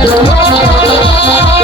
Thank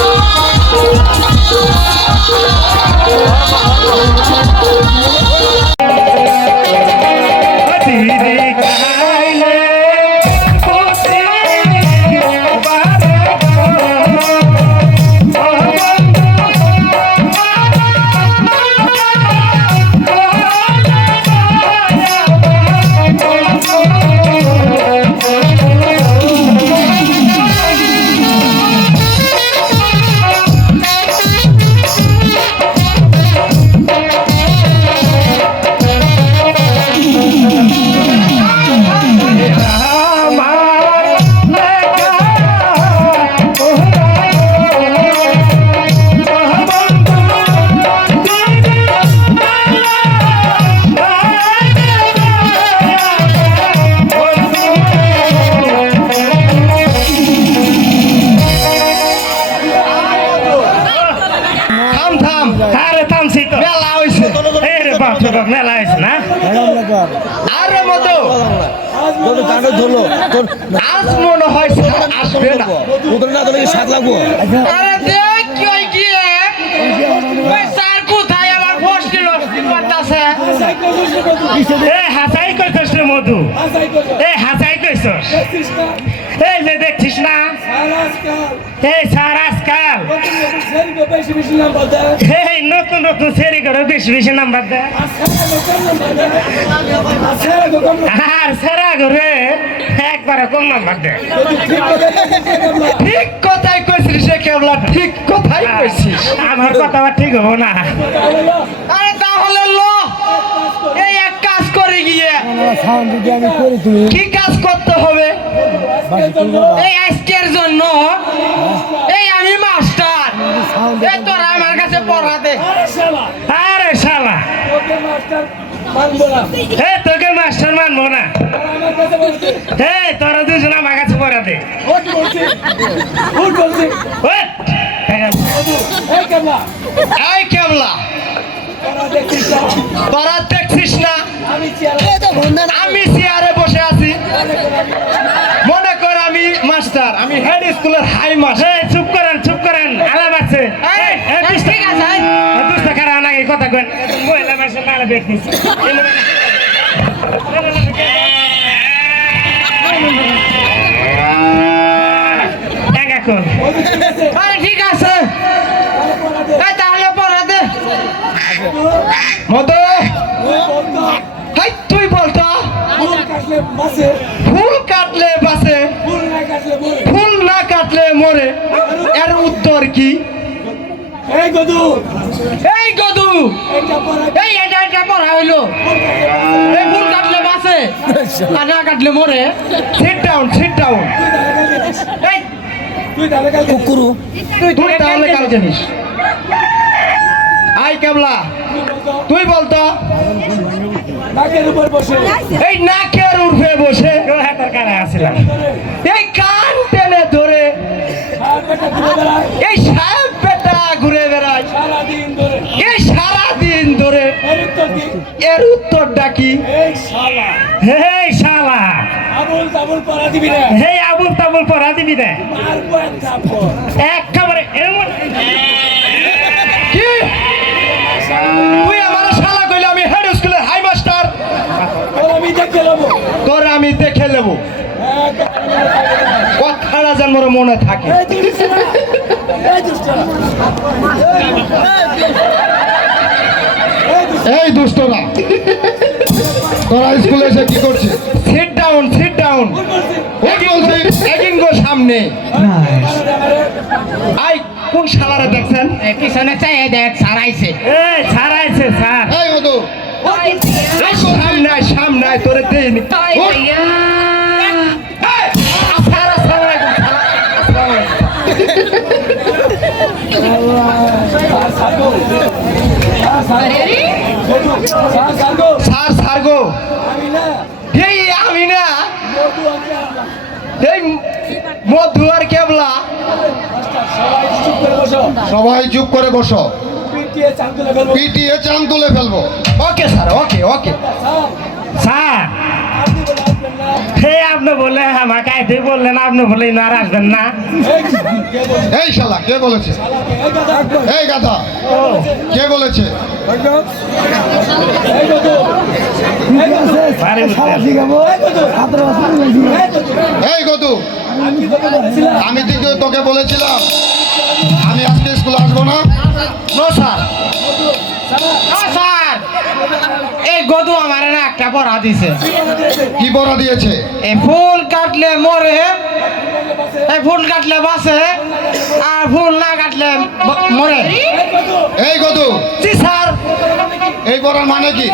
তোর কানে ধরলো তোর আজ মনে হয় আসবে না। তোর না তোর সাত লাগবো? আরে দেখ কি হয় কি ওই স্যার কোথায়? আমার পোস্ট দিল। করতেছে এ হাসাই কইছস রে মধু। এ হাসাই কইছস। এই যে দেখছিস না? এই স্যার আজকাল। এই নতুন নতুন সেরি করে বেশি বেশি নাম্বার দেয়। আর সেরা করে একবারে কম নাম্বার দেয়। ঠিক কথাই কইছিস রে কেবলা ঠিক কথাই কইছিস। আমার কথা ঠিক হব না। আরে তাহলে ল এই এক কাজ করে গিয়ে। কি কাজ করতে হবে? এই আজকের জন্য এই আমি মাস্টার। এই তোরা আরে শালা। এ তোকে মাস্টার মানবো না। এ তোরা দুজন আমার কাছে পড়া দে। এই কেবলা। তোরা দেখছিস না? আমি চেয়ারে বসে আছি। মনে কর আমি মাস্টার। আমি হেড স্কুলের হাই মাস্টার। চুপ করেন এখন। ঠিক আছে। মতো তুই বলতো ফুল কাটলে বাসে ফুল না কাটলে মরে। এর উত্তর কি? এই গদু। এই গদু। এই এটা এটা পড়া হইল। এই ফুল কাটলে বাসে আর না কাটলে মরে। সিট ডাউন সিট ডাউন এই। তুই তাহলে কালকে কুকুরু। তুই তাহলে কাল জানিস? আই কেবলা। তুই বলতো নাকের উপর বসে। এই নাকের উর্ফে বসে। হাতের কানে আসছিলাম এই কান টেনে ধরে এর উত্তরটা কি? এই শালা। হেই শালা। আবুল তাবুল পড়া দিবি না হেই আবুল তাবুল পড়া দিবি না এক খাবারে এমন তুই আমার শালা কইলে আমি হেড স্কুলের হাই মাস্টার ওর আমি দেখে নেব। তোর আমি দেখে নেব। কথাটা যেন মোর মনে থাকে। এই দুষ্টরা। তোরা স্কুলে এসে কি করছিস? সিট ডাউন সিট ডাউন এগিং গো সামনে। আই কোন শালারে দেখছেন? পিছনে চাই দেখ সারাইছে। এই ছাড়াইছে স্যার। এই মধু। সামনে সামনে তোরে দেইনি উঠ। স্যার গো। এই আমি না এই মধু আর কেবলা। সবাই চুপ করে বসো। পিটিএ পিটিয়ে চান তুলে ফেলব। Okay sir okay okay. Sir sir আপনি বলে আমাকে আইতে বললেন আপনি বলে আর আসবেন না। এই শালা কে বলেছে? এই গাধা কে বলেছে? এই গদু আমি কিন্তু তোকে বলেছিলাম আমি আজকে স্কুল আসব নো স্যার। এই গদু আমার না একটা পড়া দিছে। কি পড়া দিয়েছে? এই ফুল কাটলে মরে এই ফুল কাটলে বাঁচে আর ফুল না কাটলে মরে। এই গদু জি স্যার। এই পড়ার মানে কি?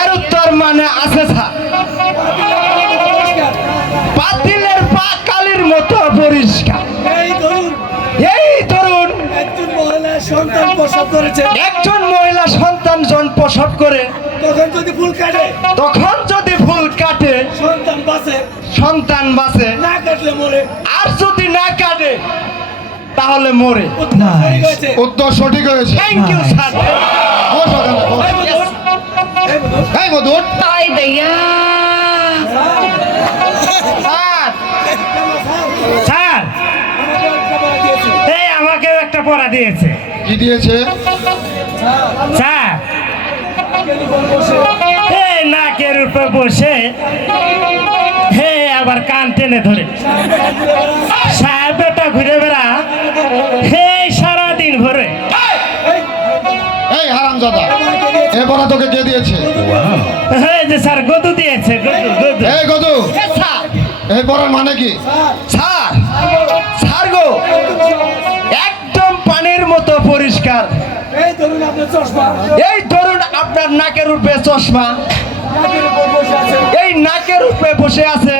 এর উত্তর মানে আছে স্যার। পাতিলের পা কালির মতো পরিষ্কার। এই ধরুন একজন মহিলা সন্তান প্রসব করেছে। একজন মহিলা সন্তান জন প্রসব করে তখন যদি ফুল কাটে তখন যদি ফুল কাটে সন্তান বাঁচে। সন্তান বাঁচে। না কাটলে মরে। আর যদি না কাটে তাহলে মরে। উত্তর সঠিক হয়েছে। Thank you sir. এই মধুর, veía. স্যার আমাকে। এই আমাকেও একটা পড়া দিয়েছে। কি দিয়েছে? স্যার এই নাকের উপরে বসে। হে আবার কান টেনে ধরে। সাহেব বেটা ঘুরে বেড়া। হে সারাদিন ভরে। এই হারাম দাদা এ তোকে কে দিয়েছে? এই যে স্যার গদু দিয়েছে গদু গদু। এই গদু। এই পড়ার মানে কি? Sir sir. পরিষ্কার। এই ধরুন আপনার চশমা। এই ধরুন আপনার নাকের উপরে চশমা। নাকের উপর বসে আছে। এই নাকের উপরে বসে আছে।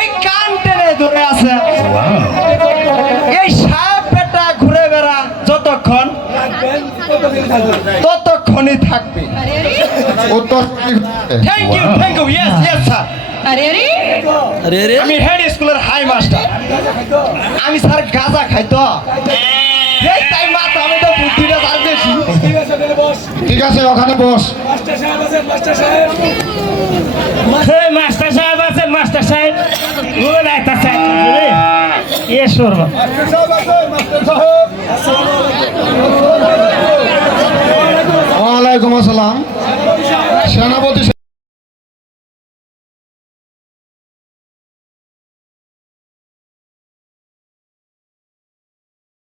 এই কান টেনে ধরে আছে। এই সাপ বেটা ঘুরে বেড়া যতক্ষণ? ততক্ষণই থাকবে। Thank you thank you yes yes sir আমি হেড স্কুলের হাই মাস্টার। আমি স্যার গাঁজা খাইতো। এই ঠিক আছে ওখানে বস। মাস্টার সাহেব আছেন, মাস্টার সাহেব। হে মাস্টার সাহেব আছেন মাস্টার সাহেব। ও লাইতা সাহেব এ সরবা ওয়ালাইকুম আসসালাম।